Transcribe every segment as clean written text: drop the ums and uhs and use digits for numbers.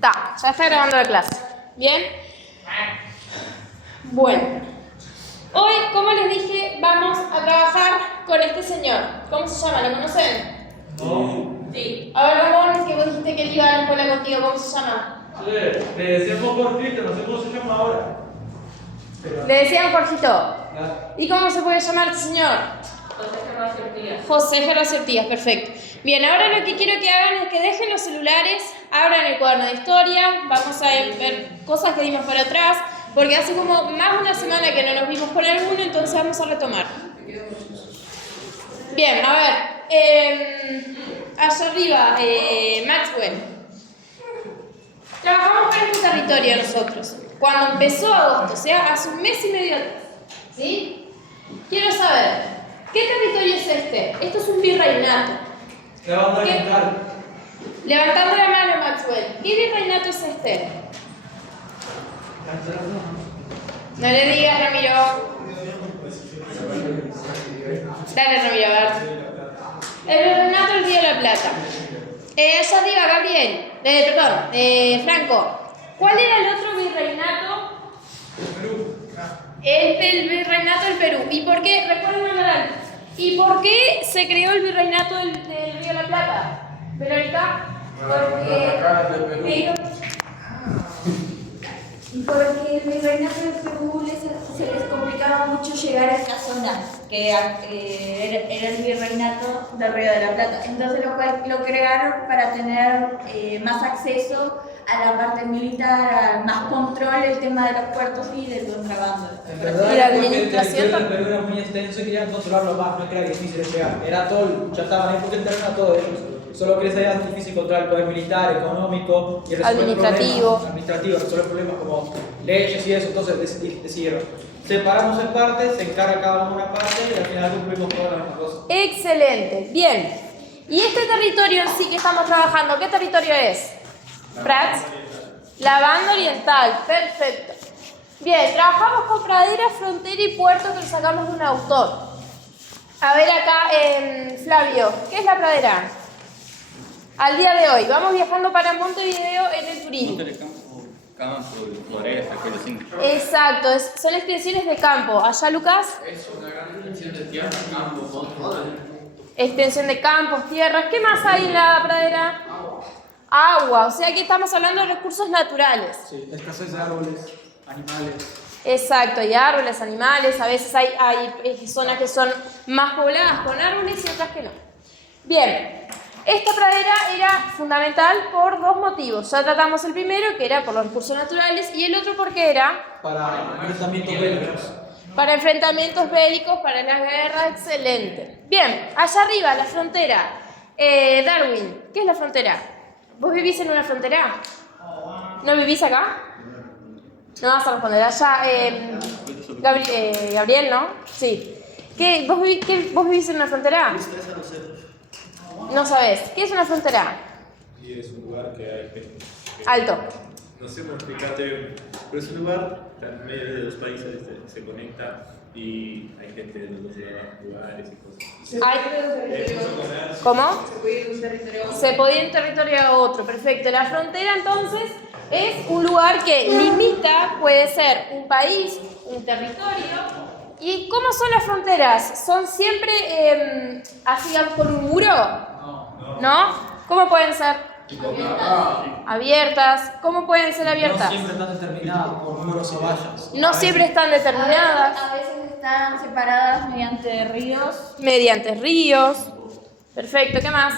Ya está grabando la clase. ¿Bien? Bueno. Hoy, como les dije, vamos a trabajar con este señor. ¿Cómo se llama? ¿Lo conocen? No. Sí. A ver, Ramón, que vos dijiste que él iba a la escuela contigo. ¿Cómo se llama? Sí, le decíamos Jorgito, no sé cómo se llama ahora. Le decían Jorgito. Ah. ¿Y cómo se puede llamar este señor? José Gervasio Ortigas, perfecto. Bien, ahora lo que quiero que hagan es que dejen los celulares, abran el cuaderno de historia, vamos a ver cosas que dimos para atrás, porque hace como más de una semana que no nos vimos con alguno, entonces vamos a retomar. Bien, a ver, allá arriba, Maxwell. Trabajamos para este territorio nosotros, cuando empezó agosto, o sea, hace un mes y medio atrás. ¿Sí? Quiero saber, ¿qué territorio es este? Esto es un virreinato. ¿Qué vamos a contar? Levantando la mano, Maxwell. ¿Qué virreinato es este? No le digas, Ramiro. Dale, Ramiro, a ver. El virreinato del Río de la Plata. Allá arriba, Gabriel. Franco. ¿Cuál era el otro virreinato? El virreinato del Perú. ¿Y por qué? Recuerden algo. ¿Y por qué se creó el virreinato del Río de la Plata? Verónica. Porque el virreinato del Perú se les complicaba mucho llegar a esta zona, que era el virreinato del Río de la Plata. Entonces lo crearon para tener más acceso a la parte militar, a más control, el tema de los puertos y del contrabando. En verdad, ¿Y la porque administración el territorio del Perú era muy extenso y querían controlarlo más, no es que era difícil de llegar. Era todo, ya estaban ahí porque entraron a todo ellos. Solo que era difícil controlar el poder militar, económico y Administrativo. resolver problemas como leyes y eso. Entonces decidieron, separamos en partes, se encarga cada uno una parte y al final cumplimos todas las cosas. Excelente. Bien. ¿Y este territorio en sí que estamos trabajando, qué territorio es? Prats. La banda oriental. Perfecto. Bien, trabajamos con pradera, frontera y puerto que lo sacamos de un autor. A ver acá, Flavio, ¿qué es la pradera? Al día de hoy, vamos viajando para Montevideo en el turismo. Exacto, son extensiones de campo. Allá, Lucas. Es una gran extensión de tierra, campo, monte. Extensión de campos, tierras. ¿Qué más hay en la pradera? Agua, o sea que estamos hablando de recursos naturales. Sí, la escasez de árboles, animales. Exacto, hay árboles, animales, a veces hay zonas que son más pobladas con árboles y otras que no. Bien, esta pradera era fundamental por dos motivos. Ya tratamos el primero, que era por los recursos naturales, y el otro porque era Para enfrentamientos bélicos. para enfrentamientos bélicos, para las guerras, excelente. Bien, allá arriba, la frontera. Darwin, ¿qué es la frontera? ¿Vos vivís en una frontera? ¿No vivís acá? No vas a responder. Allá, Gabriel, ¿no? Sí. ¿Vos vivís en una frontera? No sabés. ¿Qué es una frontera? Y es un lugar que hay gente. Alto. No sé cómo explicarte, pero es un lugar que en medio de los países se conecta y hay gente de los dos lugares y cosas. ¿Cómo? Se podía ir de un territorio a otro. Perfecto. La frontera, entonces, es un lugar que limita, puede ser un país, un territorio. ¿Y cómo son las fronteras? ¿Son siempre así con un muro? ¿No? ¿Cómo pueden ser? Abiertas. ¿Cómo pueden ser abiertas? No siempre están determinadas por muros o vallas. No siempre están determinadas. A veces están separadas mediante ríos. Mediante ríos. Perfecto, ¿qué más?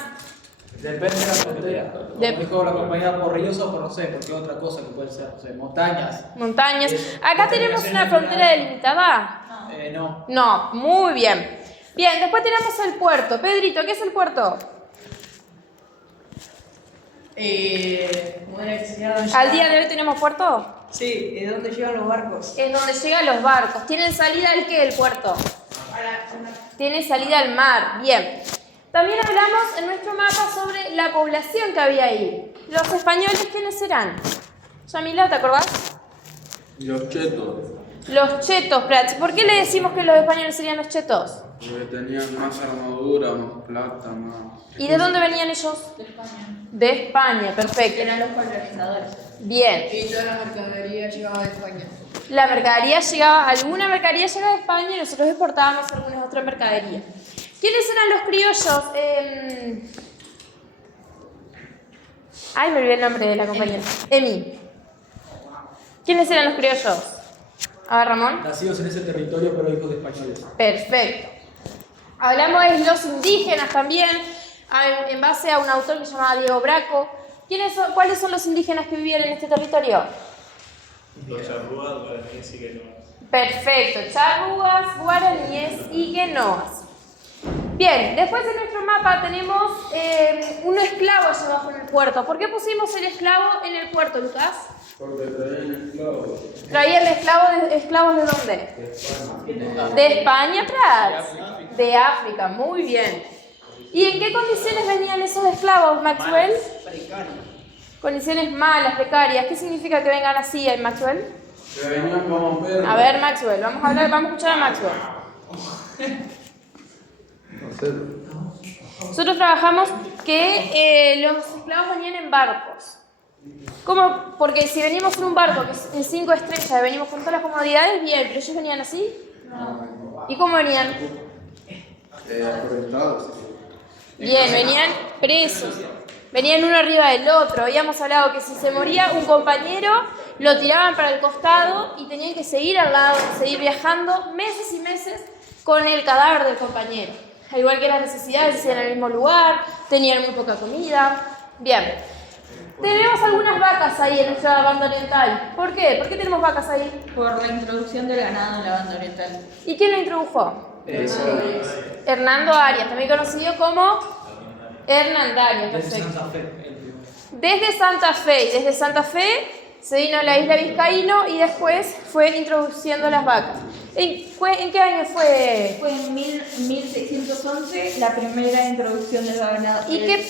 Depende de la frontera. Como dijo la compañera, por ríos o por no sé, porque otra cosa que puede ser, no sé, montañas. Montañas. Acá tenemos una frontera delimitada. No. No, muy bien. Bien, después tenemos el puerto. Pedrito, ¿qué es el puerto? ¿Al día de hoy tenemos puerto? Sí, ¿de dónde llegan los barcos? Es donde llegan los barcos. ¿Tienen salida al qué el puerto? Tiene salida al mar. Bien. También hablamos en nuestro mapa sobre la población que había ahí. Los españoles, ¿quiénes eran? Yamila, ¿te acordás? Los chetos. Los chetos, Prats. ¿Por qué le decimos que los españoles serían los chetos? Porque tenían más armadura, más plata, más... ¿Y de dónde venían ellos? De España. De España, perfecto. Eran los colonizadores. Bien. Y toda la mercadería llegaba de España. La mercadería llegaba, alguna mercadería llegaba de España y nosotros exportábamos algunas otras mercaderías. ¿Quiénes eran los criollos? Ay, me olvidé el nombre de la compañera. Emi. ¿Quiénes eran los criollos? A ver, Ramón. Nacidos en ese territorio, pero hijos de españoles. Perfecto. Hablamos de los indígenas también, en base a un autor que se llamaba Diego Braco. ¿Cuáles son los indígenas que vivían en este territorio? Los charrúas, guaraníes y quenoas. Perfecto, charrúas, guaraníes y quenoas. Bien, después en nuestro mapa tenemos un esclavo allá abajo en el puerto. ¿Por qué pusimos el esclavo en el puerto, Lucas? Porque traían esclavos. ¿Traían esclavos de dónde? De España, Prats. De África, muy bien. ¿Y en qué condiciones venían esos esclavos, Maxwell? Condiciones malas, precarias. ¿Qué significa que vengan así, Maxwell? Que venían como perros. A ver, Maxwell, vamos a escuchar a Maxwell. Nosotros trabajamos que los esclavos venían en barcos. ¿Cómo? Porque si venimos en un barco que es en 5 estrellas, venimos con todas las comodidades, bien, pero ellos venían así. ¿Y cómo venían? Acorrentados. Bien, venían presos. Venían uno arriba del otro. Habíamos hablado que si se moría un compañero, lo tiraban para el costado y tenían que seguir al lado, seguir viajando meses y meses con el cadáver del compañero. Al igual que las necesidades, hacían en el mismo lugar, tenían muy poca comida. Bien. Tenemos algunas vacas ahí en nuestra banda oriental. ¿Por qué? ¿Por qué tenemos vacas ahí? Por la introducción del ganado en la banda oriental. ¿Y quién lo introdujo? Hernando Arias, también conocido como Hernandarias. Desde Perfecto. Santa Fe. Desde Santa Fe. Desde Santa Fe se vino a la isla Vizcaíno y después fue introduciendo las vacas. ¿En qué año fue? Fue en 1611 la primera introducción del ganado. ¿Y qué?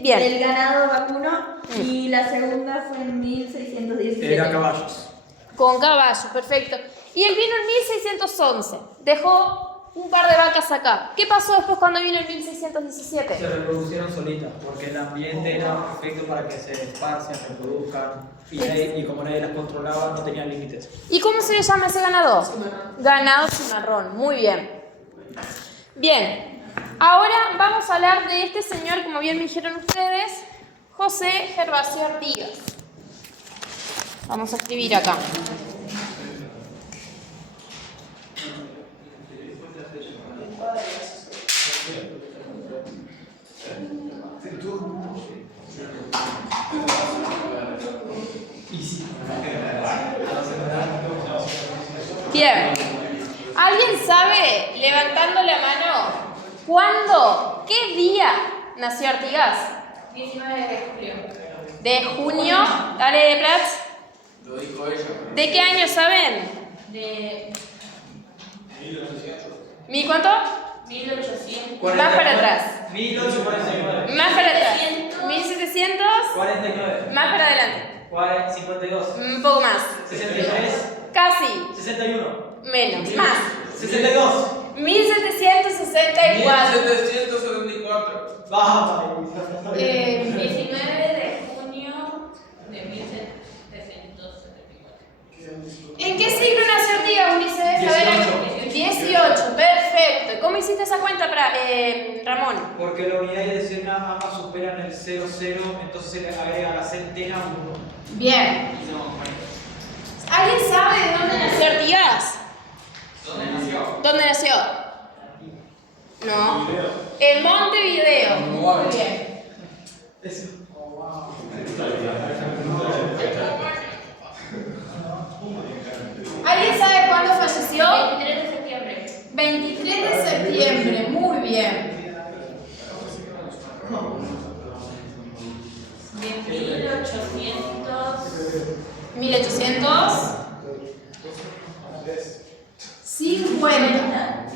Bien. Del ganado vacuno y la segunda fue en 1617. Era caballos. Con caballo, perfecto. Y él vino en 1611. Dejó un par de vacas acá. ¿Qué pasó después cuando vino en 1617? Se reproducieron solitas, porque el ambiente era perfecto para que se esparcen, reproduzcan, y como nadie las controlaba, no tenían límites. ¿Y cómo se le llama ese ganado? Ganado cimarrón. Muy bien. Bien. Ahora vamos a hablar de este señor, como bien me dijeron ustedes, José Gervasio Artigas. Vamos a escribir acá. Bien. ¿Alguien sabe, levantando la mano, cuándo, qué día nació Artigas? 19 de julio. De junio. Dale, de Prats. Lo dijo ella. ¿De qué año saben? De ¿Mi cuánto? 1800. Más para atrás. 1849. Más para atrás. 1700. 49. Más para adelante. 52. Un poco más. 63. Casi. 61. Menos. Más. 62. 1764. 1774. Vamos. 19 de junio de 1774. ¿En qué siglo nació Artigas, Ulises? A ver, 18. Perfecto. ¿Cómo hiciste esa cuenta, Ramón? Porque la unidad y decena ambas superan el 00, entonces se le agrega la centena 1. Bien. ¿Alguien sabe de dónde nació Artigas? ¿Dónde nació? No. En Montevideo. Muy bien. ¿Alguien sabe cuándo falleció? 23 de septiembre. 23 de septiembre. Muy bien. De 1800. 1850.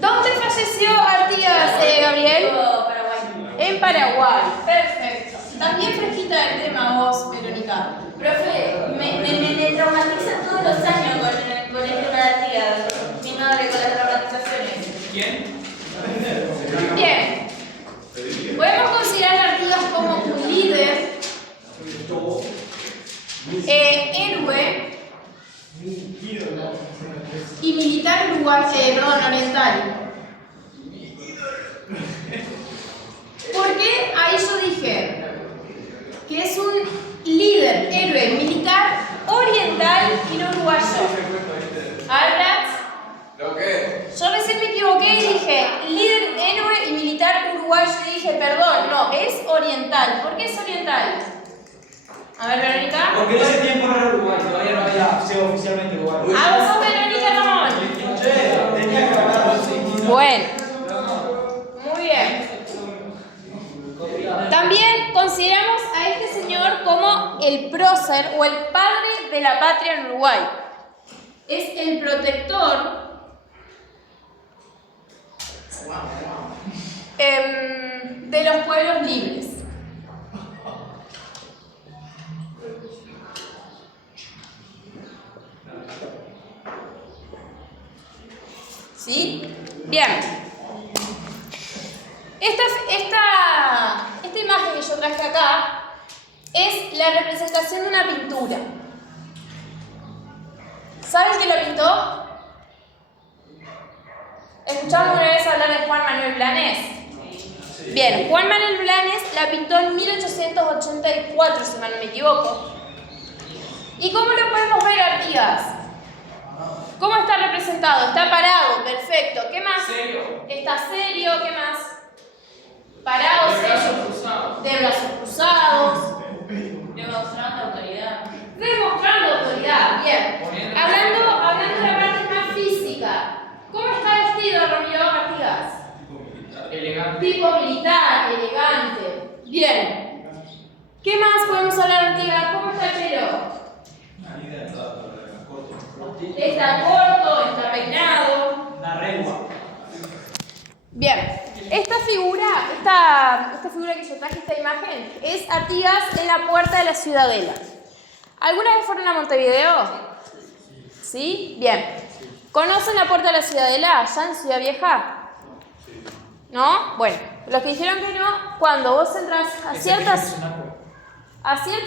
¿Dónde falleció Artigas, Gabriel? Paraguay. En Paraguay. Perfecto. También fresquita el tema vos, Verónica. Profe, me traumatiza todos los años héroe y militar oriental. ¿Por qué ahí yo dije que es un líder, héroe, militar oriental y no uruguayo? ¿Albert? ¿Lo qué? Yo recién me equivoqué y dije líder, héroe y militar uruguayo y dije, perdón, no, es oriental. ¿Por qué es oriental? A ver, Verónica. Porque en ese tiempo no era Uruguay, todavía no había sido oficialmente Uruguay. Ah, vos sos Verónica Ramón. Che, tenía que hablar así. Bueno, muy bien. También consideramos a este señor como el prócer o el padre de la patria en Uruguay. Es el protector de los pueblos libres. ¿Sí? Bien. Esta imagen que yo traje acá es la representación de una pintura. ¿Saben quién la pintó? ¿Escuchamos una vez hablar de Juan Manuel Blanes? Bien, Juan Manuel Blanes la pintó en 1884, si mal no me equivoco. ¿Y cómo lo podemos ver, Artigas? ¿Cómo está representado? Está parado, perfecto. ¿Qué más? Serio. Está serio, ¿qué más? Parado, serio. De brazos cruzados. Demostrando autoridad. Demostrando autoridad, bien. Hablando de la parte más física. ¿Cómo está vestido Ramiro Artigas? Elegante. Tipo militar, elegante. Bien. ¿Qué más podemos hablar, Artigas? ¿Cómo está el pelo? Está corto, está peinado. Una regua. Bien. Esta figura que yo traje, esta imagen, es Artigas en la puerta de la Ciudadela. ¿Alguna vez fueron a Montevideo? ¿Sí? Bien. ¿Conocen la puerta de la Ciudadela allá en Ciudad Vieja? ¿No? Bueno, los que dijeron que no, cuando vos entras a cierta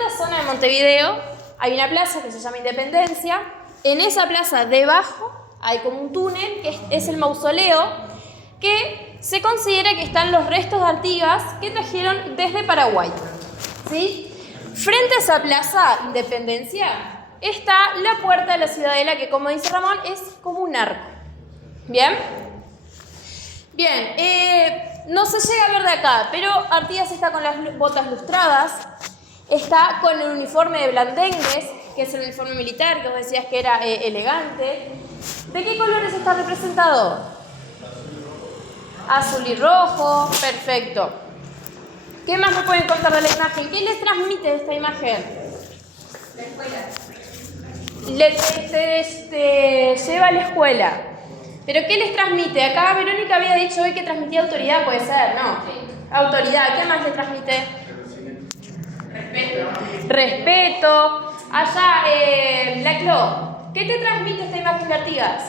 zona de Montevideo, hay una plaza que se llama Independencia. En esa plaza, debajo, hay como un túnel, que es el mausoleo, que se considera que están los restos de Artigas que trajeron desde Paraguay. ¿Sí? Frente a esa plaza, Independencia, está la puerta de la Ciudadela, que como dice Ramón, es como un arco. ¿Bien? Bien, no se llega a ver de acá, pero Artigas está con las botas lustradas, está con el uniforme de blandengues, que es el uniforme militar, que vos decías que era elegante. ¿De qué colores está representado? Azul y rojo, perfecto. ¿Qué más me pueden contar de la imagen? ¿Qué les transmite esta imagen? La escuela. Te lleva a la escuela. ¿Pero qué les transmite? Acá Verónica había dicho hoy que transmitía autoridad, puede ser, ¿no? Autoridad, ¿qué más le transmite? Respeto. Respeto. Allá, la Clo, ¿qué te transmite esta imagen de Artigas?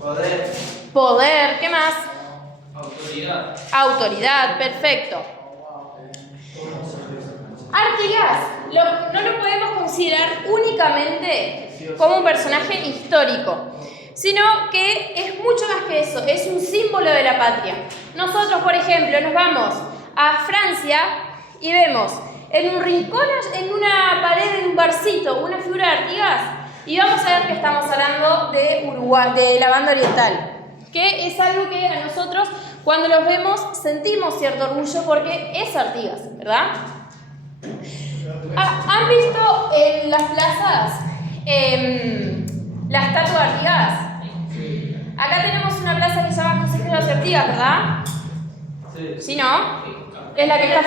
Poder. Poder, ¿qué más? Autoridad. Autoridad, perfecto. Artigas no lo podemos considerar únicamente como un personaje histórico, sino que es mucho más que eso, es un símbolo de la patria. Nosotros, por ejemplo, nos vamos a Francia y vemos en un rincón, en una pared, en un barcito, una figura de Artigas, y vamos a ver que estamos hablando de Uruguay, de la banda oriental, que es algo que a nosotros, cuando los vemos, sentimos cierto orgullo porque es Artigas, ¿verdad? ¿Han visto en las plazas la estatua de Artigas? Acá tenemos una plaza que se llama José Gerardo Artigas, ¿verdad? Sí. ¿Sí, no? Es la que está...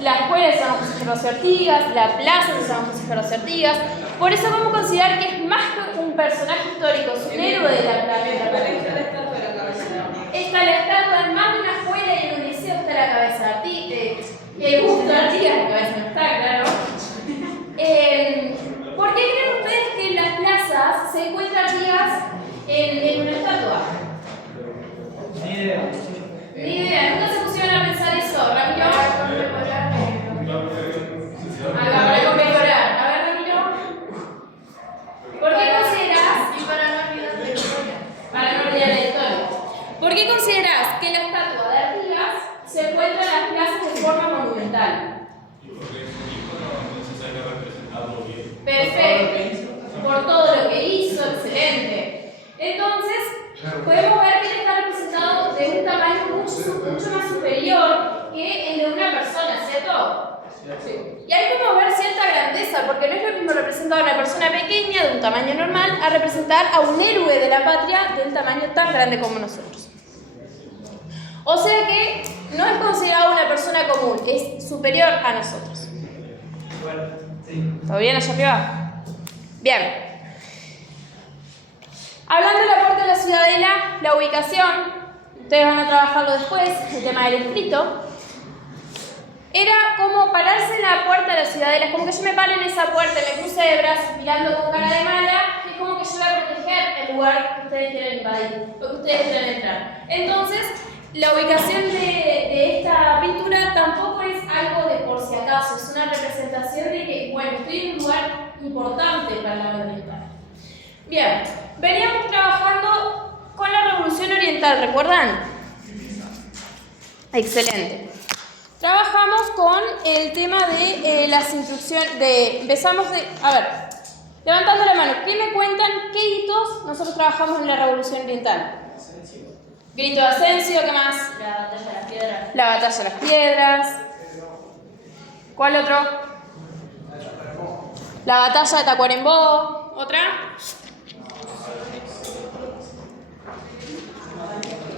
La escuela se llama José Gerardo Artigas, la plaza se llama José Gerardo Artigas. Por eso vamos a considerar que es más que un personaje histórico, es un héroe de la patria. Está la estatua en más de una escuela y en un liceo está la cabeza de Artigas. El busto de Artigas, la cabeza no está, claro. ¿Por qué creen ustedes que en las plazas se encuentra Artigas en una estatua? Ni idea. Ni idea, nunca se qué considerás que la estatua de Artigas se encuentra en las clases de forma monumental? Y porque es un ícono, entonces hay que representarlo bien. Perfecto. Por todo lo que hizo, excelente. Entonces, podemos ver que él está representado de un tamaño mucho más superior que el de una persona, ¿cierto? Sí. Y ahí podemos ver cierta grandeza, porque no es lo mismo representar a una persona pequeña de un tamaño normal a representar a un héroe de la patria de un tamaño tan grande como nosotros. O sea que no es considerado una persona común, es superior a nosotros. ¿Todo bien allá arriba? Bien. Hablando de la puerta de la ciudadela, la ubicación, ustedes van a trabajarlo después, el tema del escrito. Era como pararse en la puerta de la ciudadela, es como que yo me paro en esa puerta, me cruce de brazos mirando con cara de mala, es como que yo voy a proteger el lugar que ustedes quieren invadir, o que ustedes quieren entrar. Entonces, la ubicación de esta pintura tampoco es algo de por si acaso, es una representación de que, bueno, estoy en un lugar importante para la banda oriental. Bien, veníamos trabajando con la Revolución Oriental, ¿recuerdan? Excelente. Trabajamos con el tema de las instrucciones, empezamos de, a ver, levantando la mano, ¿qué me cuentan? ¿Qué hitos nosotros trabajamos en la Revolución Oriental? Grito de Asensio, ¿qué más? La batalla de las piedras. La batalla de las piedras. ¿Cuál otro? La batalla de Tacuarembó. ¿Otra?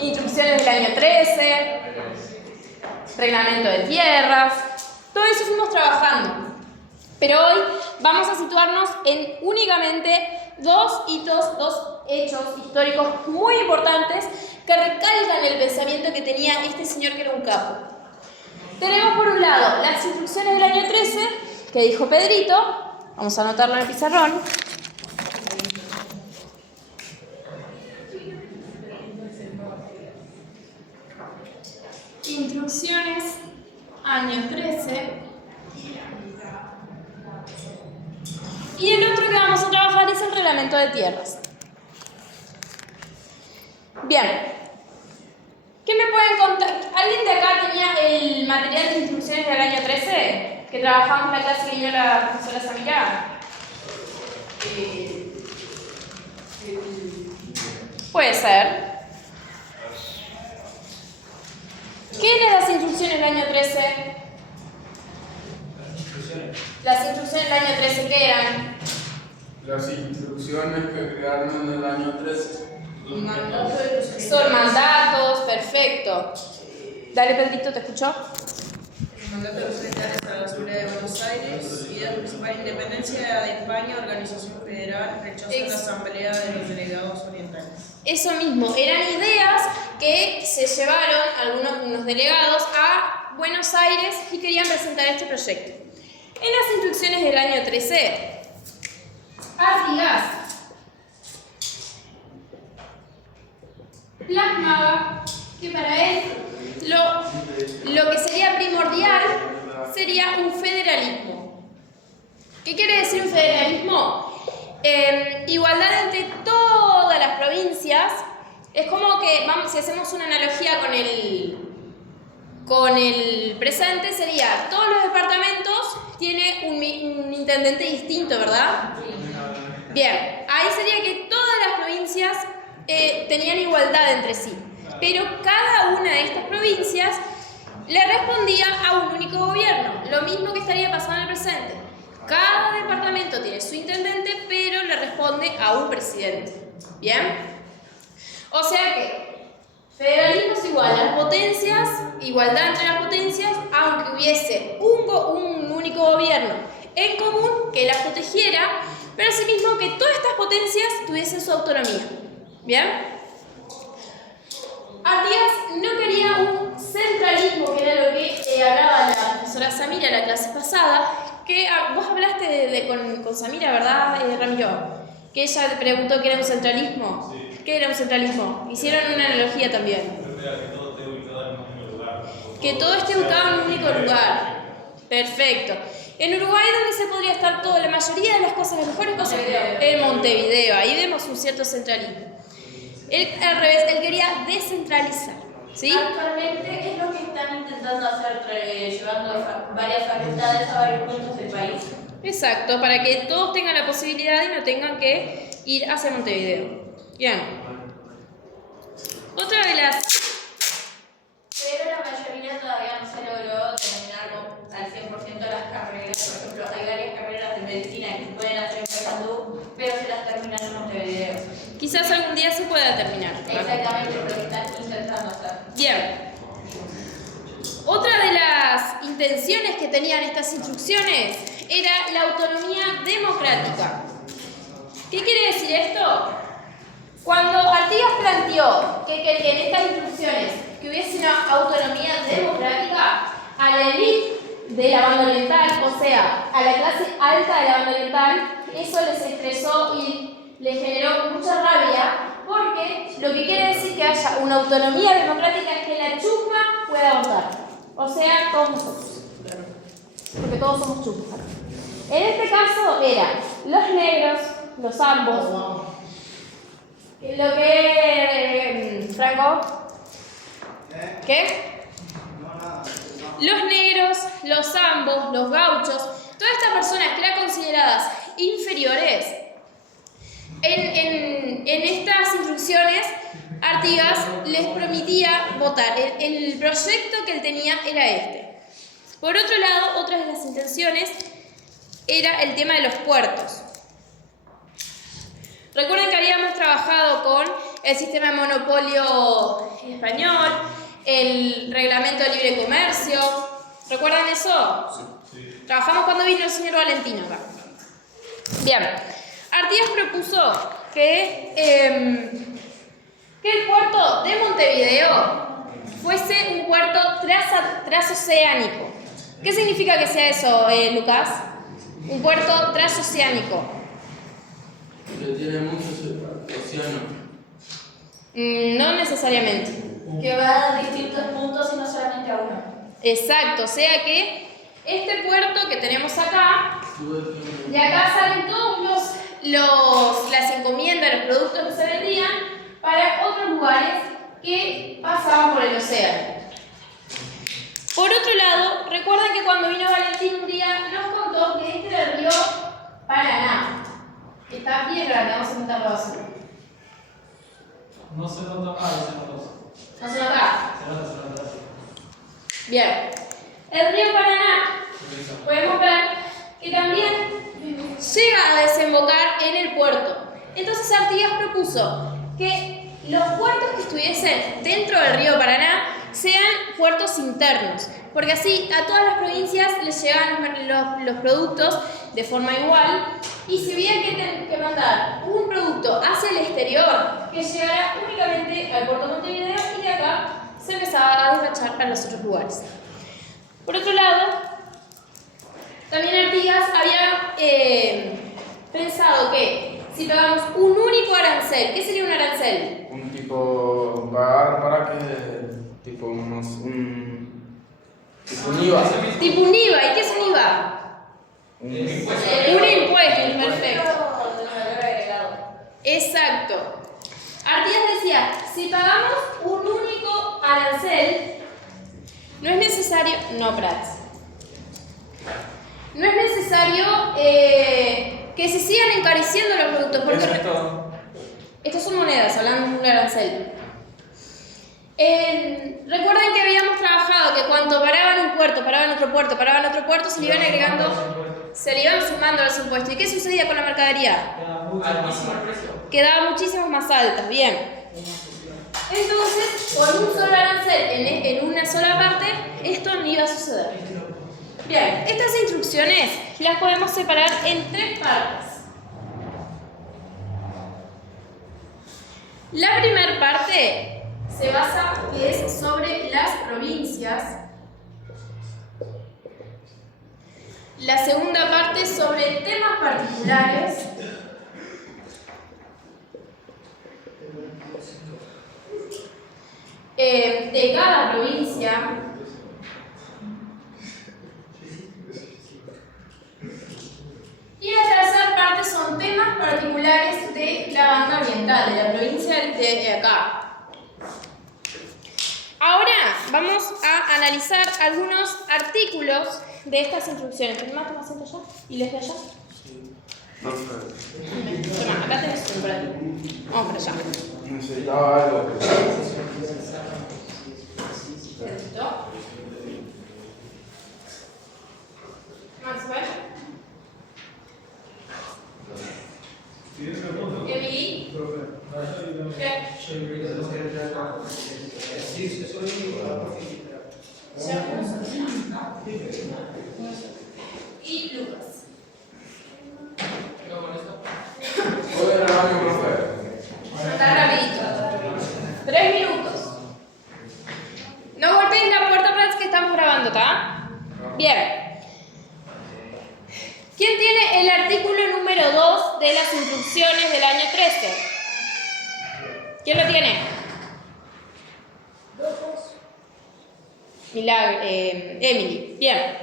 Instrucciones del año 13. Reglamento de tierras. Todo eso fuimos trabajando. Pero hoy vamos a situarnos en únicamente dos hitos, dos hechos históricos muy importantes que recalcan el pensamiento que tenía este señor que era un capo. Tenemos por un lado las instrucciones del año 13 que dijo Pedrito, vamos a anotarlo en el pizarrón. Instrucciones año 13. Y el otro que vamos a trabajar es el reglamento de tierras. Bien. ¿Qué me pueden contar? ¿Alguien de acá tenía el material de instrucciones del año 13? Que trabajamos en la clase que vino la profesora Samira. Puede ser. ¿Qué eran las instrucciones del año 13? Las instrucciones del año 13, ¿qué eran? Las instrucciones que crearon en el año 13. Son mandatos, perfecto. Dale, Pedrito, ¿te escuchó? Mandato de los militares para la seguridad de Buenos Aires, idea principal, independencia de España, organización federal, rechazo de la asamblea de los delegados orientales. Eso mismo, eran ideas que se llevaron unos delegados a Buenos Aires y querían presentar este proyecto. En las instrucciones del año 13, Artigas plasmaba que para él lo que sería primordial sería un federalismo. ¿Qué quiere decir un federalismo? Igualdad entre todas las provincias. Es como que, si hacemos una analogía con el presente, sería todos los departamentos tienen un intendente distinto, ¿verdad? Bien, ahí sería que todas las provincias tenían igualdad entre sí, pero cada una de estas provincias le respondía a un único gobierno, lo mismo que estaría pasando en el presente. Cada departamento tiene su intendente, pero le responde a un presidente. ¿Bien? O sea que federalismo es igual a las potencias, igualdad entre las potencias, aunque hubiese un único gobierno en común que las protegiera, pero asimismo que todas estas potencias tuviesen su autonomía. ¿Bien? Artigas no quería un centralismo, que era lo que hablaba la profesora Samira en la clase pasada, que vos hablaste con Samira, ¿verdad, Ramiro? Que ella te preguntó qué era un centralismo. Sí. ¿Qué era un centralismo? Hicieron una analogía también. Que todo esté ubicado en un único lugar. Que todo esté ubicado en un único lugar. Perfecto. En Uruguay, ¿dónde se podría estar todo? La mayoría de las cosas, las mejores cosas, en Montevideo. Ahí vemos un cierto centralismo. Él, al revés, él quería descentralizar. ¿Sí? Actualmente es lo que están intentando hacer, llevando varias facultades a varios puntos del país. Exacto, para que todos tengan la posibilidad y no tengan que ir hacia Montevideo. Bien. Otra de las... Pero la mayoría todavía no se logró terminar al 100% las carreras. Por ejemplo, hay varias carreras de medicina que se pueden hacer en Paysandú, pero se las terminan en Montevideo. Quizás algún día se pueda terminar. Exactamente lo que están intentando hacer. Bien. Otra de las intenciones que tenían estas instrucciones era la autonomía democrática. ¿Qué quiere decir esto? Cuando Artigas planteó que en estas instrucciones que hubiese una autonomía democrática, a la élite de la banda oriental, o sea, a la clase alta de la banda oriental, eso les estresó y les generó mucha rabia, porque lo que quiere decir que haya una autonomía democrática es que la chusma pueda votar. O sea, todos nosotros. Porque todos somos chusmas. En este caso eran los negros, los ambos. Lo que... Franco. ¿Qué? Los negros, los ambos, los gauchos, todas estas personas que eran consideradas inferiores, en estas instrucciones Artigas les permitía votar. El proyecto que él tenía era este. Por otro lado, otra de las intenciones era el tema de los puertos. Recuerden que habíamos trabajado con el sistema de monopolio español, el reglamento de libre comercio. ¿Recuerdan eso? Sí. Trabajamos cuando vino el señor Valentino acá. Bien. Artigas propuso que el puerto de Montevideo fuese un puerto transoceánico. ¿Qué significa que sea eso, Lucas? Un puerto transoceánico. Que tiene muchos océanos. No necesariamente. Que va a distintos puntos y no solamente a uno. Exacto, o sea que este puerto que tenemos acá, de acá salen todos las encomiendas, los productos que se vendían para otros lugares que pasaban por el océano. Por otro lado, recuerden que cuando vino Valentín un día nos contó que este era el río Paraná. Está bien grande, vamos a intentar la basura. No se nota más, se nota. ¿No se nota? Se nota. Bien. El río Paraná, podemos ver que también llega a desembocar en el puerto. Entonces Artigas propuso que los puertos que estuviesen dentro del río Paraná sean puertos internos, porque así a todas las provincias les llegaban los productos de forma igual, y si hubiera que mandar un producto hacia el exterior, que llegara únicamente al puerto de Montevideo y de acá se empezaba a despachar para los otros lugares. Por otro lado, también Artigas había pensado que si pagamos un único arancel, ¿qué sería un arancel? Un tipo, pagar para que, tipo un IVA. Tipo un IVA. ¿Y qué es un IVA? Un impuesto, perfecto. Exacto. Artigas decía, si pagamos un único arancel, no es necesario... No, Prats. No es necesario que se sigan encareciendo los productos. Porque estos son monedas, hablando de un arancel. Recuerden que habíamos trabajado que cuando paraban un puerto, paraban otro puerto, se le iban agregando, se le iban sumando los impuestos. ¿Y qué sucedía con la mercadería? Quedaba muchísimo más alta. Bien. Entonces, con un solo arancel en una sola parte, esto no iba a suceder. Bien, estas instrucciones las podemos separar en tres partes. La primera parte se basa que es sobre las provincias. La segunda parte sobre temas particulares. De cada provincia. Y la tercera parte sobre son temas particulares de la banda oriental, de la provincia de acá. Ahora vamos a analizar algunos artículos de estas instrucciones. ¿Toma asiento allá? ¿Y les de allá? Toma, acá tenés uno para ti. Vamos para allá. Necesitaba algo. ¿Listo? Maxwell. Emily. ¿Qué? Y Lucas. ¿Puedo ir al baño, profe? Está rapidito. 3 minutos. No golpeen la puerta, Prats, que estamos grabando, ¿está? Bien. ¿Quién tiene el artículo número 2 de las instrucciones del año 13? ¿Quién lo tiene? Emily. Bien.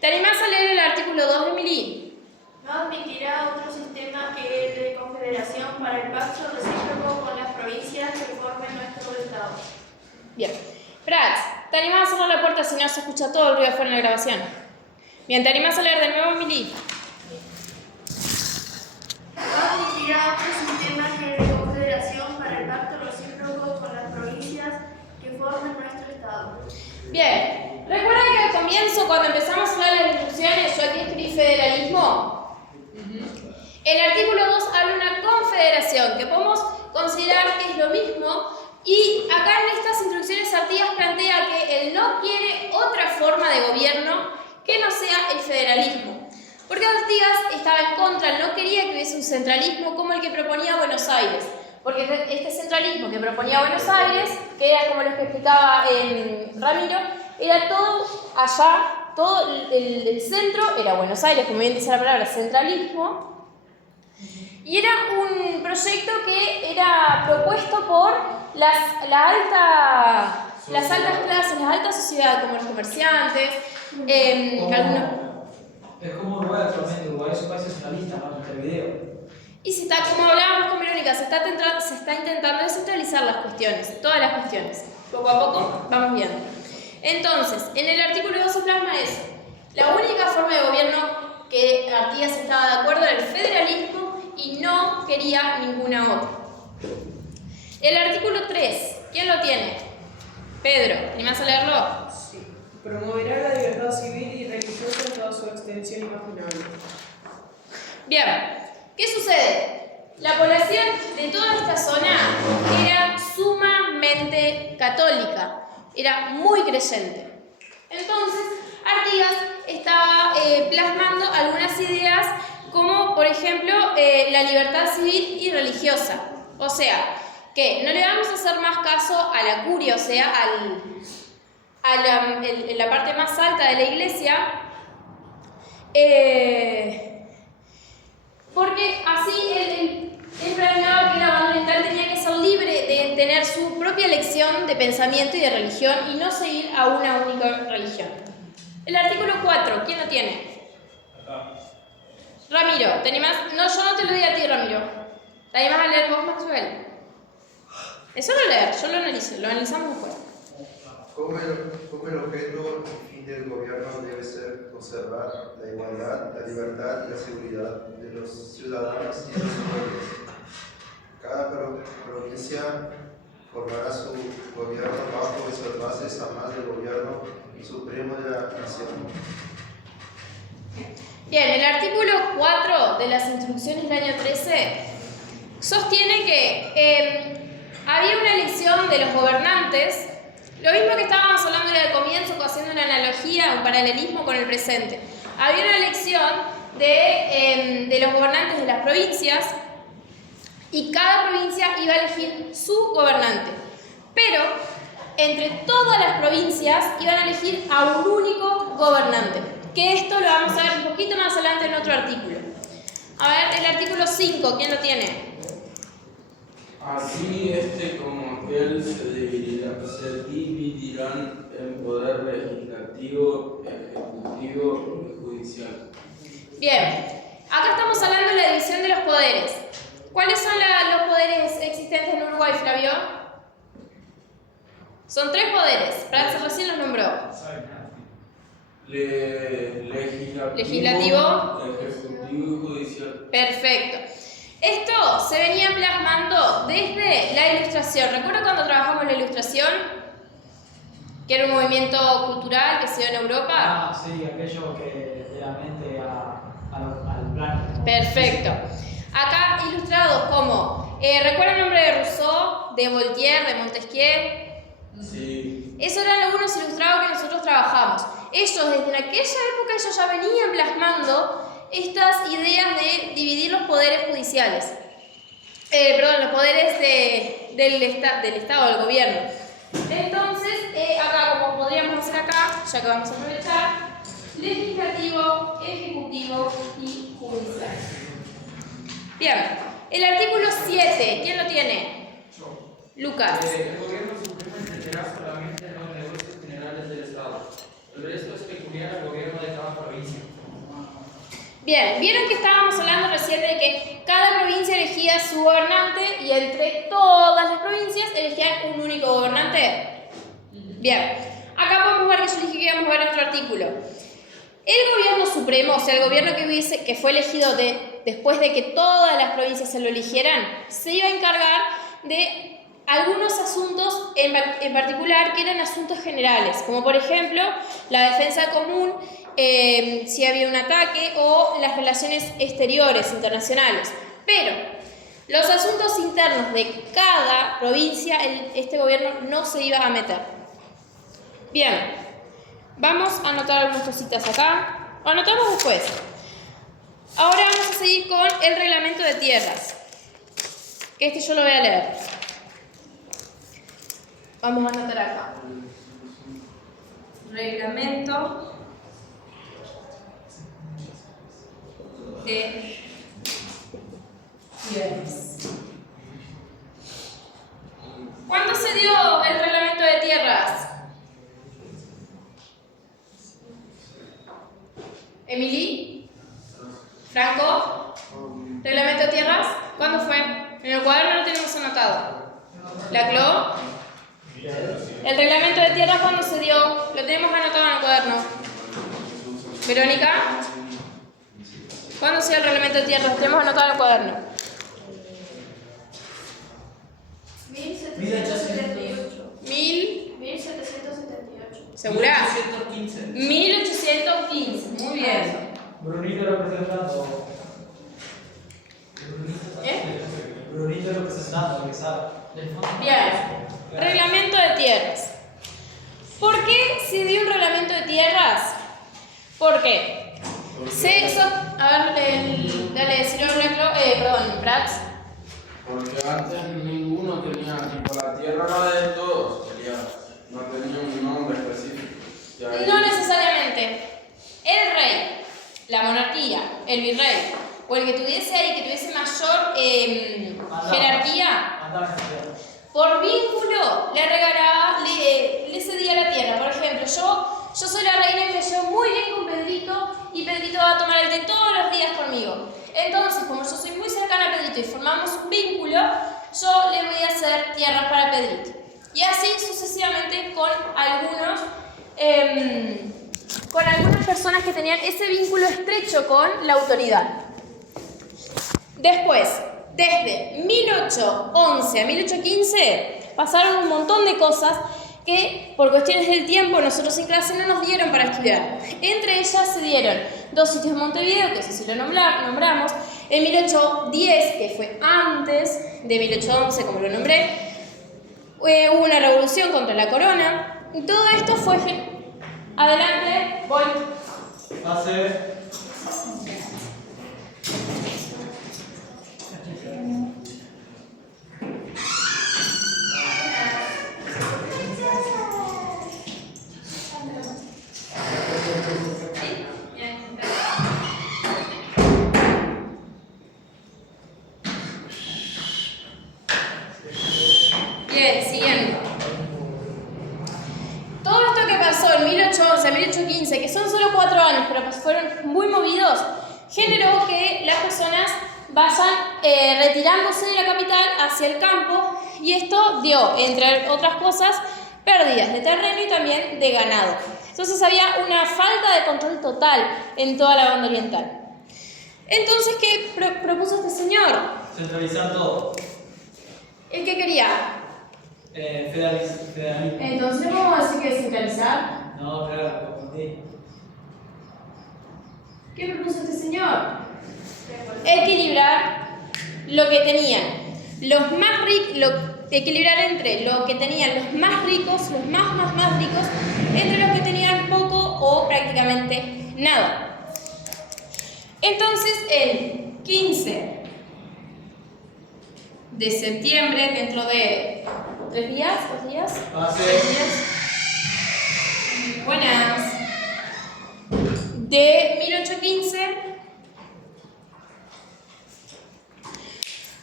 ¿Te animás a leer el artículo 2, Emily? No admitirá otro sistema que el de confederación para el pacto recíproco con las provincias que formen nuestro Estado. Bien. Prats, ¿te animás a cerrar la puerta si no se escucha todo el ruido afuera en la grabación? Bien, ¿te animás a leer de nuevo, Emily? No admitirá otro sistema que el de confederación para el pacto recíproco con las provincias que formen nuestro Estado. Bien, ¿recuerdan que al comienzo, cuando empezamos a hablar de las instrucciones, yo aquí escribí federalismo? El artículo 2 habla de una confederación, que podemos considerar que es lo mismo, y acá en estas instrucciones Artigas plantea que él no quiere otra forma de gobierno que no sea el federalismo. Porque Artigas estaba en contra, él no quería que hubiese un centralismo como el que proponía Buenos Aires. Porque este centralismo que proponía Buenos Aires, que era como lo que explicaba Ramiro, era todo allá, todo el centro era Buenos Aires, como bien dice la palabra, centralismo. Y era un proyecto que era propuesto por las altas clases, la alta sociedad, como los comerciantes, algunos... Es como Uruguay actualmente, Uruguay es un país nacionalista, ¿no? En Montevideo. Y se está, como hablábamos con Verónica, se está intentando descentralizar las cuestiones, todas las cuestiones. Poco a poco vamos viendo. Entonces, en el artículo 2 se plasma eso. La única forma de gobierno que Artigas estaba de acuerdo era el federalismo y no quería ninguna otra. El artículo 3, ¿quién lo tiene? Pedro, ¿te animás a leerlo? Sí. Promoverá la libertad civil y religiosa en toda su extensión imaginable. Bien, ¿qué sucede? La población de toda esta zona era sumamente católica, era muy creyente. Entonces, Artigas estaba plasmando algunas ideas como, por ejemplo, la libertad civil y religiosa. O sea, que no le vamos a hacer más caso a la curia, o sea, en la parte más alta de la iglesia, porque así él planeaba que la banda oriental tenía que ser libre de tener su propia elección de pensamiento y de religión y no seguir a una única religión. El artículo 4, ¿quién lo tiene? Ramiro, ¿te animás? No, yo no te lo di a ti, Ramiro. ¿Te animás a leer vos, Maxwell? Eso no leer, yo lo analizamos después. Como el objeto y fin del gobierno debe ser conservar la igualdad, la libertad y la seguridad de los ciudadanos y de los pueblos. Cada provincia formará su gobierno bajo esas bases, además del gobierno supremo de la nación. Bien, el artículo 4 de las instrucciones del año 13 sostiene que había una elección de los gobernantes. Lo mismo que estábamos hablando al comienzo, haciendo una analogía, un paralelismo con el presente. Había una elección de los gobernantes de las provincias y cada provincia iba a elegir su gobernante. Pero entre todas las provincias iban a elegir a un único gobernante. Que esto lo vamos a ver un poquito más adelante en otro artículo. A ver, el artículo 5, ¿quién lo tiene? Así como aquel se dividirán en poder legislativo, ejecutivo y judicial. Bien, Acá estamos hablando de la división de los poderes. ¿Cuáles son los poderes existentes en Uruguay, Flavio? Son 3 poderes. Prats recién los nombró. Legislativo, ejecutivo y judicial. Perfecto. Esto se venía plasmando desde la Ilustración. ¿Recuerdan cuando trabajamos la Ilustración? Que era un movimiento cultural que se dio en Europa. Ah, sí, aquello que de la mente al plano. Perfecto. Acá ilustrados como, ¿recuerdan el nombre de Rousseau, de Voltaire, de Montesquieu? Sí. Esos eran algunos ilustrados que nosotros trabajamos. Ellos, desde aquella época, ellos ya venían plasmando estas ideas de dividir los poderes judiciales. Los poderes del Estado, del gobierno. Entonces, acá, como podríamos hacer acá, ya que vamos a aprovechar, legislativo, ejecutivo y judicial. Bien, el artículo 7, ¿quién lo tiene? Lucas. El gobierno supremo entenderá solamente los negocios generales del Estado. El resto es peculiar al gobierno de cada provincia. Bien, vieron que estábamos hablando recién de que cada provincia elegía a su gobernante y entre todas las provincias elegían un único gobernante. Bien, acá podemos ver que yo dije que íbamos a ver otro artículo. El gobierno supremo, o sea, el gobierno que fue elegido después de que todas las provincias se lo eligieran, se iba a encargar de algunos asuntos en particular que eran asuntos generales, como por ejemplo la defensa común, si había un ataque, o las relaciones exteriores internacionales. Pero los asuntos internos de cada provincia, este gobierno no se iba a meter. Bien, vamos a anotar algunas cositas acá. Lo anotamos después. Ahora vamos a seguir con el reglamento de tierras, que yo lo voy a leer. Vamos a anotar acá. Reglamento de tierras. ¿Cuándo se dio el reglamento de tierras? ¿Emily? ¿Franco? ¿Reglamento de tierras? ¿Cuándo fue? En el cuaderno lo tenemos anotado. ¿La Clo? El reglamento de tierras, ¿cuándo se dio? Lo tenemos anotado en el cuaderno. ¿Verónica? ¿Cuándo se dio el reglamento de tierras? Lo tenemos anotado en el cuaderno. 1778. 1778. ¿Segura? 1815. 1815. Muy bien. Brunito representando. Brunito representando, que sabe. Bien. Reglamento de tierras. ¿Por qué se dio un reglamento de tierras? ¿Por qué? A ver, dale, perdón, Prats. Porque antes ninguno tenía, tipo, la tierra era de todos, no tenía un nombre específico. No necesariamente. El rey, la monarquía, el virrey, o el que tuviese ahí, que tuviese mayor jerarquía, por vínculo le regalaba, le cedía la tierra. Por ejemplo, yo soy la reina y me llevo muy bien con Pedrito, y Pedrito va a tomar el té todos los días conmigo. Entonces, como yo soy muy cercana a Pedrito y formamos un vínculo, yo le voy a hacer tierras para Pedrito. Y así sucesivamente con algunas personas que tenían ese vínculo estrecho con la autoridad. Después, desde 1811 a 1815 pasaron un montón de cosas que por cuestiones del tiempo nosotros en clase no nos dieron para estudiar. Entre ellas se dieron 2 sitios en Montevideo, que sí lo nombramos, en 1810, que fue antes de 1811, como lo nombré, hubo una revolución contra la corona, y todo esto fue... Adelante, voy. Pase. Bien, siguiendo. Todo esto que pasó en 1811 a 1815, que son solo 4 años, pero fueron muy movidos, generó que las personas vayan retirándose de la capital hacia el campo, y esto dio, entre otras cosas, pérdidas de terreno y también de ganado. Entonces había una falta de control total en toda la banda oriental. Entonces, ¿qué propuso este señor? Centralizar todo. ¿El que quería? Federalismo. Entonces, ¿cómo vamos a decir que descentralizar? No, claro, confundí. ¿Qué propuso este señor? Equilibrar lo que tenían los más ricos, equilibrar entre lo que tenían los más ricos, los más ricos, entre los que tenían poco o prácticamente nada. Entonces, el 15 de septiembre, dentro de 3 días, 2 días, 3 días, buenas, de 1815,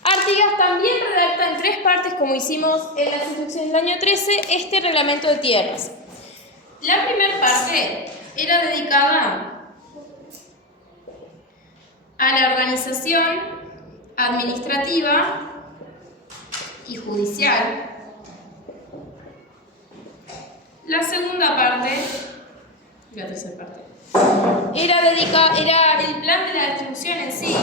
Artigas también redacta en 3 partes, como hicimos en las instrucciones del año 13, este reglamento de tierras. La primera parte era dedicada a la organización administrativa y judicial. La segunda parte, la tercera parte, era el plan de la distribución en sí.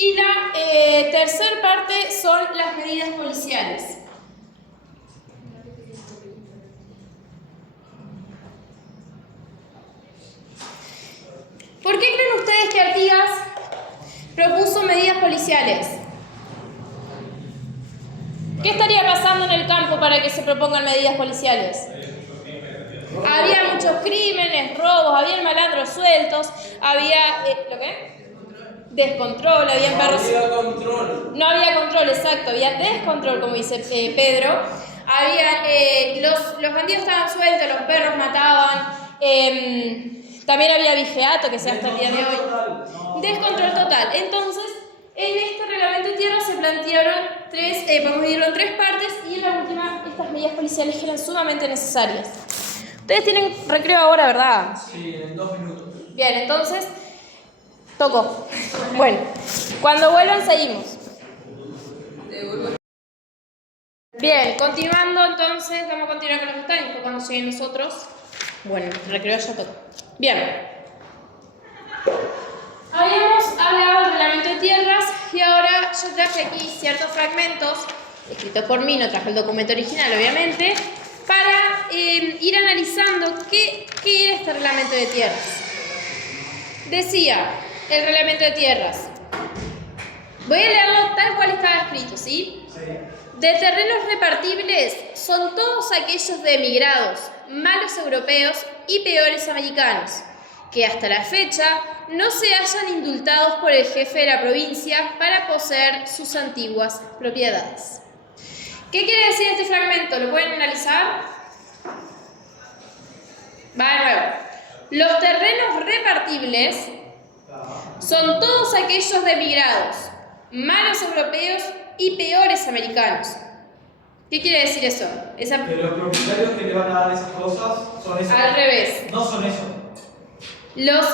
Y la tercera parte son las medidas policiales. ¿Por qué creen ustedes que Artigas propuso medidas policiales? ¿Qué estaría pasando en el campo para que se propongan medidas policiales? Había muchos crímenes, robos, había malandros sueltos, había... ¿lo qué? Descontrol, había perros... No había control. No había control, exacto, había descontrol, como dice Pedro. Había... los bandidos estaban sueltos, los perros mataban... también había vigiato, que sea hasta el día de hoy. Descontrol total. Entonces, en este reglamento de tierra se plantearon podemos dividirlo en 3 partes, y en la última, estas medidas policiales que eran sumamente necesarias. Ustedes tienen recreo ahora, ¿verdad? Sí, en 2 minutos. Bien, entonces, toco. Bueno, cuando vuelvan seguimos. Bien, continuando entonces, vamos a continuar con los botánicos cuando lleguen nosotros. Bueno, el recreo ya tocó. Bien. Habíamos hablado del reglamento de tierras y ahora yo traje aquí ciertos fragmentos, escritos por mí, no traje el documento original obviamente, para ir analizando qué era este reglamento de tierras. Decía, el reglamento de tierras. Voy a leerlo tal cual estaba escrito, ¿sí? Sí. De terrenos repartibles son todos aquellos de emigrados, malos europeos y peores americanos, que hasta la fecha no se hayan indultados por el jefe de la provincia para poseer sus antiguas propiedades. ¿Qué quiere decir este fragmento? ¿Lo pueden analizar? Va de nuevo. Los terrenos repartibles son todos aquellos de emigrados, malos europeos y peores americanos. ¿Qué quiere decir eso? Que los propietarios que le van a dar esas cosas son esos. Al revés. No son esos. Los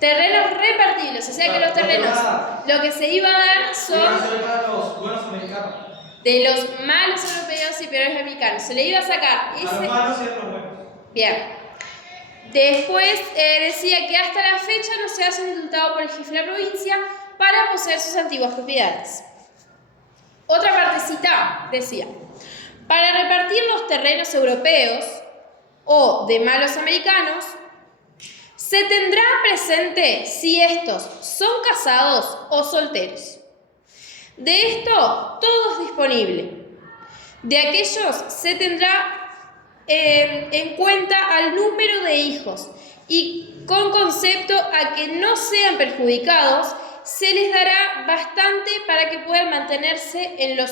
terrenos repartibles, o sea que los terrenos, lo que se iba a dar son los buenos americanos. de los malos europeos y peores americanos. Se le iba a sacar ese... A los malos y a los buenos. Bien. Después decía que hasta la fecha no se hayan indultado por el jefe de la provincia para poseer sus antiguas propiedades. Otra partecita decía, para repartir los terrenos europeos o de malos americanos, se tendrá presente si estos son casados o solteros. De esto, todo es disponible. De aquellos se tendrá en cuenta al número de hijos y con concepto a que no sean perjudicados, se les dará bastante para que puedan mantenerse en lo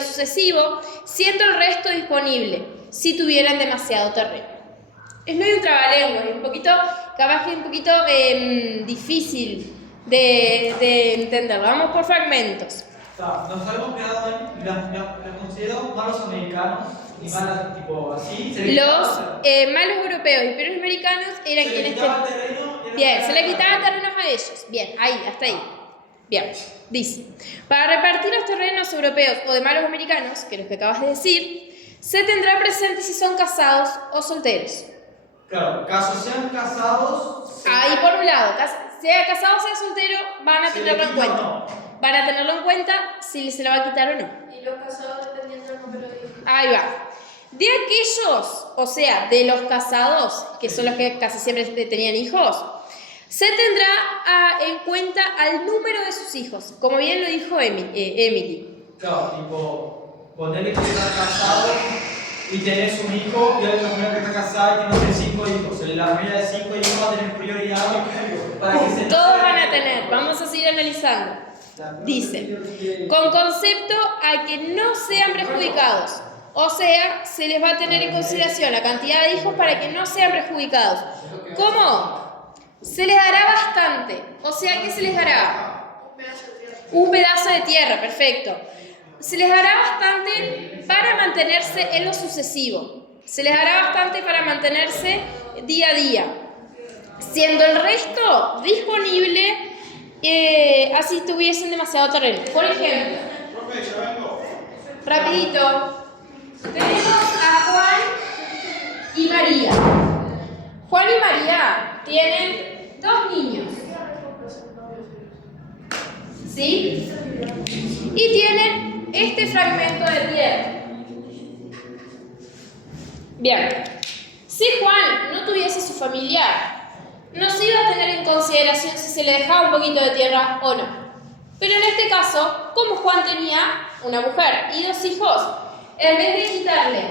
sucesivo, siendo el resto disponible, si tuvieran demasiado terreno. Es medio un trabalengua, un poquito, capaz que un poquito difícil de entenderlo. Vamos por fragmentos. Nos habíamos quedado en los considerados malos americanos y malas, tipo así. Los malos europeos y peores americanos eran se quienes le quitaba el terreno. Bien, se le quitaban terrenos a ellos. Bien, ahí, hasta ahí. Bien, dice, para repartir los terrenos europeos o de malos americanos, que es lo que acabas de decir, se tendrá presente si son casados o solteros. Claro, caso sean casados. Ahí por un lado, sea casado o sea soltero, van a tenerlo en cuenta. No. Van a tenerlo en cuenta si se lo va a quitar o no. Y los casados dependiendo del número de hijos. Ahí va. De aquellos, o sea, de los casados, que son los que casi siempre tenían hijos, se tendrá en cuenta al número de sus hijos, como bien lo dijo Emily. Claro, tipo, ponerle que estás casado y tenés un hijo y hay una mujer que está casada y tiene 5 hijos. La familia de 5 hijos va a tener prioridad para que se... Todos van a tener, vamos a seguir analizando. Dice, con concepto a que no sean perjudicados. O sea, se les va a tener en consideración la cantidad de hijos para que no sean perjudicados. ¿Cómo? Se les dará bastante. O sea, ¿qué se les dará? Un pedazo de tierra, perfecto. Se les dará bastante para mantenerse en lo sucesivo. Se les dará bastante para mantenerse día a día. Siendo el resto disponible, así tuviesen demasiado terreno. Por ejemplo, rapidito, tenemos a Juan y María. Juan y María tienen 2 niños. ¿Sí? Y tienen este fragmento de tierra. Bien. Si Juan no tuviese su familiar, no se iba a tener en consideración si se le dejaba un poquito de tierra o no. Pero en este caso, como Juan tenía una mujer y 2 hijos, en vez de quitarle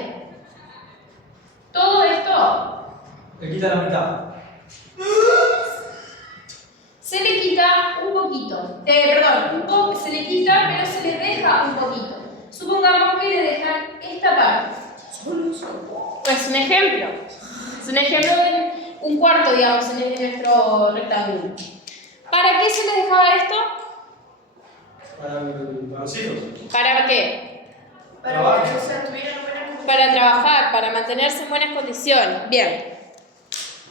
todo esto, Le quita la mitad. se le quita un poquito. Se le quita, pero se le deja un poquito. Supongamos que le dejan esta parte. Pues un ejemplo. Es un ejemplo de un cuarto, digamos, en nuestro rectángulo. ¿Para qué se le dejaba esto? Para los hijos. ¿Para qué? Para que tuvieran buena comunicación. Para trabajar, para mantenerse en buenas condiciones. Bien.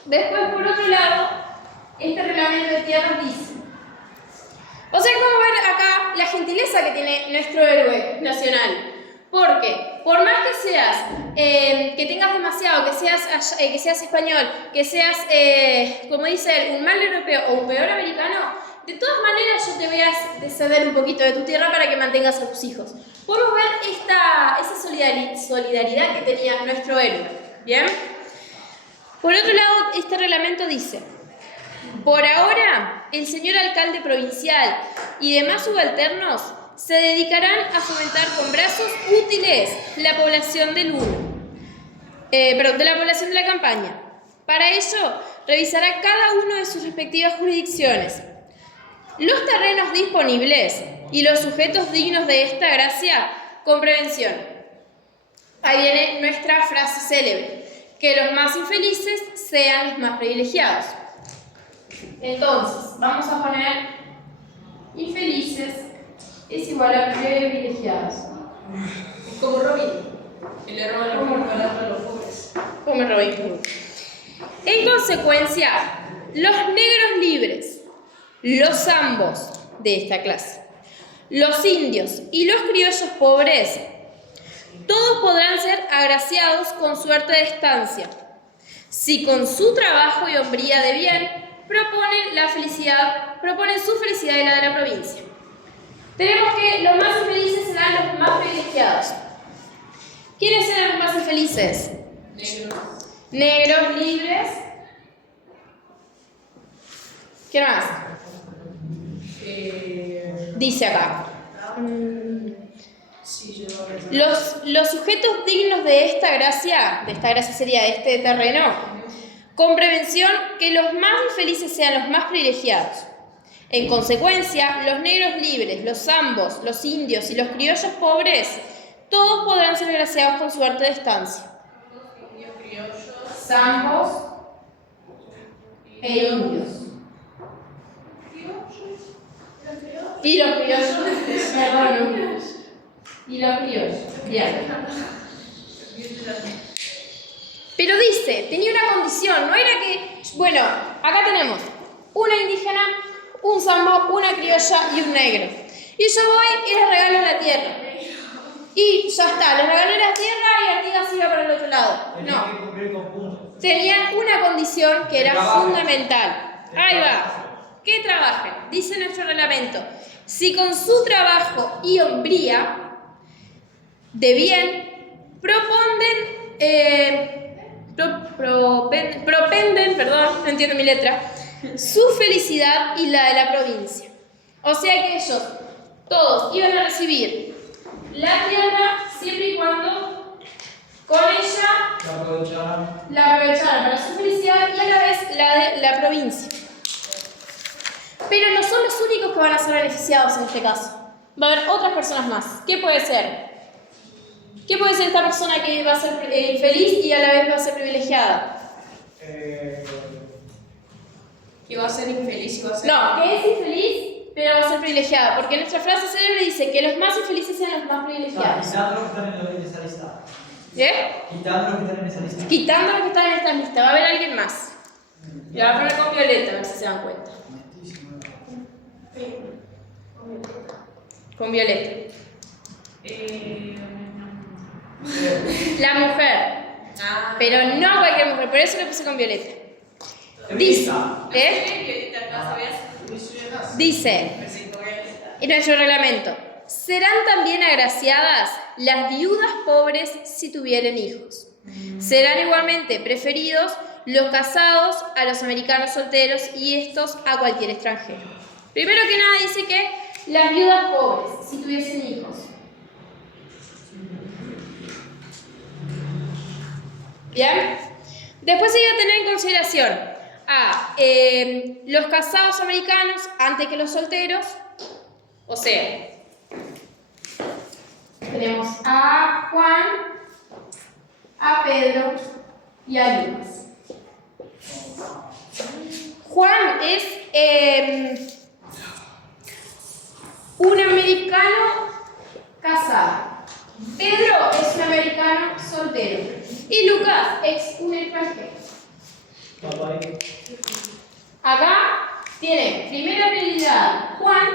Después, por otro lado, este reglamento de tierras dice. O sea, como ver acá la gentileza que tiene nuestro héroe nacional. Porque, por más que seas, que tengas demasiado, que seas español, que seas, como dice él, un mal europeo o un peor americano, de todas maneras yo te voy a ceder un poquito de tu tierra para que mantengas a tus hijos. Podemos ver esa solidaridad que tenía nuestro héroe. ¿Bien? Por otro lado, este reglamento dice: por ahora, el señor alcalde provincial y demás subalternos se dedicarán a fomentar con brazos útiles la población de la población de la campaña. Para ello, revisará cada uno de sus respectivas jurisdicciones los terrenos disponibles y los sujetos dignos de esta gracia con prevención. Ahí viene nuestra frase célebre: que los más infelices sean los más privilegiados. Entonces, vamos a poner infelices es igual a privilegiados. Como Robin, que le roban la palabra a los pobres. Como Robin Hood. En consecuencia, los negros libres, los ambos de esta clase, los indios y los criollos pobres, todos podrán ser agraciados con suerte de estancia, si con su trabajo y hombría de bien proponen su felicidad y la de la provincia. Tenemos que los más infelices serán los más privilegiados. ¿Quiénes serán los más infelices? Negros. Negros libres. ¿Qué más? Dice acá. Sí, yo Los sujetos dignos de esta gracia sería de este terreno, con prevención que los más infelices sean los más privilegiados. En consecuencia, los negros libres, los ambos, los indios y los criollos pobres, todos podrán ser agraciados con suerte de estancia. Zambos e indios. Y los criollos Perdón. Y los criollos. Bien. Pero dice, tenía una condición, no era que... Bueno, acá tenemos una indígena, un sambo, una criolla y un negro. Y yo voy y les regalo la tierra. Y ya está, les regalé la tierra y Artigas iba para el otro lado. Tenían que No. cumplir con puntos. Tenían una condición que era Trabajen. fundamental. Ahí va. Que trabajen. Dice nuestro reglamento. Si con su trabajo y hombría de bien propenden, perdón, no entiendo mi letra, su felicidad y la de la provincia. O sea que ellos todos iban a recibir la tierra siempre y cuando con ella la aprovecharan para su felicidad y a la vez la de la provincia. Pero no son los únicos que van a ser beneficiados en este caso. Va a haber otras personas más. ¿Qué puede ser? ¿Qué puede ser esta persona que va a ser infeliz y a la vez va a ser privilegiada? Que va a ser infeliz y va a ser... No, que es infeliz pero va a ser privilegiada. Porque nuestra frase célebre dice que los más infelices sean los más privilegiados. Quitando los que están en esa lista. ¿Eh? Quitando los que están en esa lista. Quitando los que están en esta lista. Va a haber alguien más. Le voy a poner con violeta, a ver si se dan cuenta. Con violeta. La mujer. Pero no cualquier mujer, por eso le puse con violeta. Dice, dice en nuestro reglamento, serán también agraciadas las viudas pobres si tuvieren hijos. Serán igualmente preferidos los casados a los americanos solteros y estos a cualquier extranjero. Primero que nada dice que las viudas pobres si tuviesen hijos. ¿Bien? Después hay que tener en consideración a los casados americanos antes que los solteros. O sea, tenemos a Juan, a Pedro y a Lucas. Juan es un americano casado. Pedro es un americano soltero. Y Lucas es un extranjero. Acá tiene primera prioridad Juan,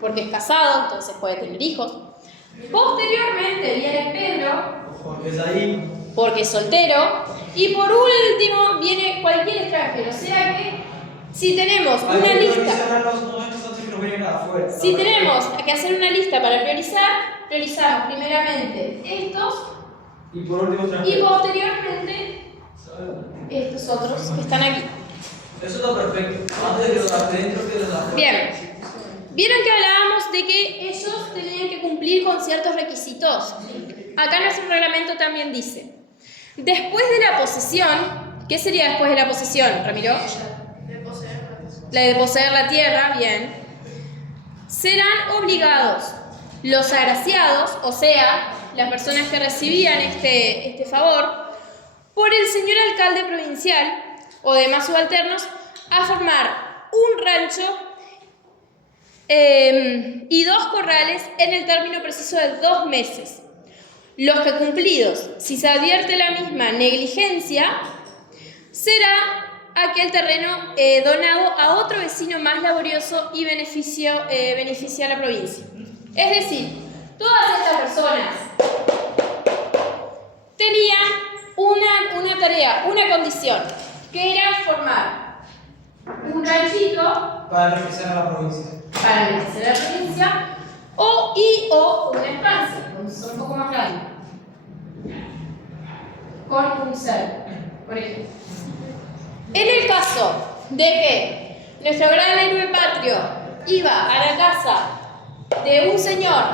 porque es casado, entonces puede tener hijos. Posteriormente viene Pedro, porque es soltero. Y por último viene cualquier extranjero. O sea que si tenemos una lista, si tenemos que hacer una lista para priorizar, priorizamos primeramente estos y posteriormente estos otros que están aquí. Eso está perfecto. Antes de los adentro que de los afuera. Bien. ¿Vieron que hablábamos de que ellos tenían que cumplir con ciertos requisitos? Acá nuestro reglamento también dice, después de la posesión, ¿qué sería después de la posesión, Ramiro? La de poseer la tierra, bien. Serán obligados los agraciados, o sea, las personas que recibían este favor, por el señor alcalde provincial o demás subalternos, a formar un rancho y 2 corrales en el término preciso de 2 meses. Los que cumplidos, si se advierte la misma negligencia, será aquel terreno donado a otro vecino más laborioso y beneficia a la provincia. Es decir, todas estas personas tenían una tarea, una condición, que era formar un ranchito para enriquecer a la provincia. O una estancia, son un poco más grandes, con un cerdo, por ejemplo. En el caso de que nuestro gran héroe patrio iba a la casa de un señor,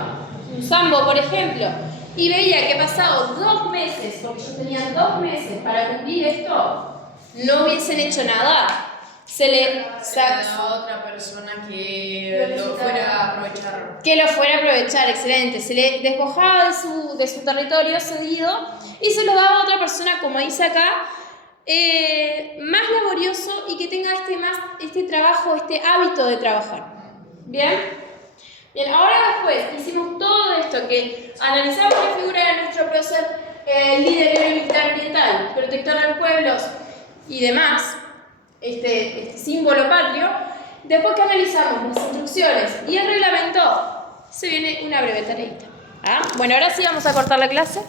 un sambo por ejemplo, y veía que pasado 2 meses, porque ellos tenían 2 meses para cumplir esto, no hubiesen hecho nada. Se le a otra persona que lo fuera a aprovechar. Que lo fuera a aprovechar, excelente. Se le despojaba de su territorio cedido y se lo daba a otra persona, como dice acá, más laborioso y que tenga este trabajo, este hábito de trabajar. ¿Bien? Bien, ahora después hicimos todo esto, que analizamos la figura de nuestro prócer líder héroe militar oriental, protector de los pueblos y demás, este símbolo patrio, después que analizamos las instrucciones y el reglamento, se viene una breve tareita. ¿Ah? Bueno, ahora sí vamos a cortar la clase.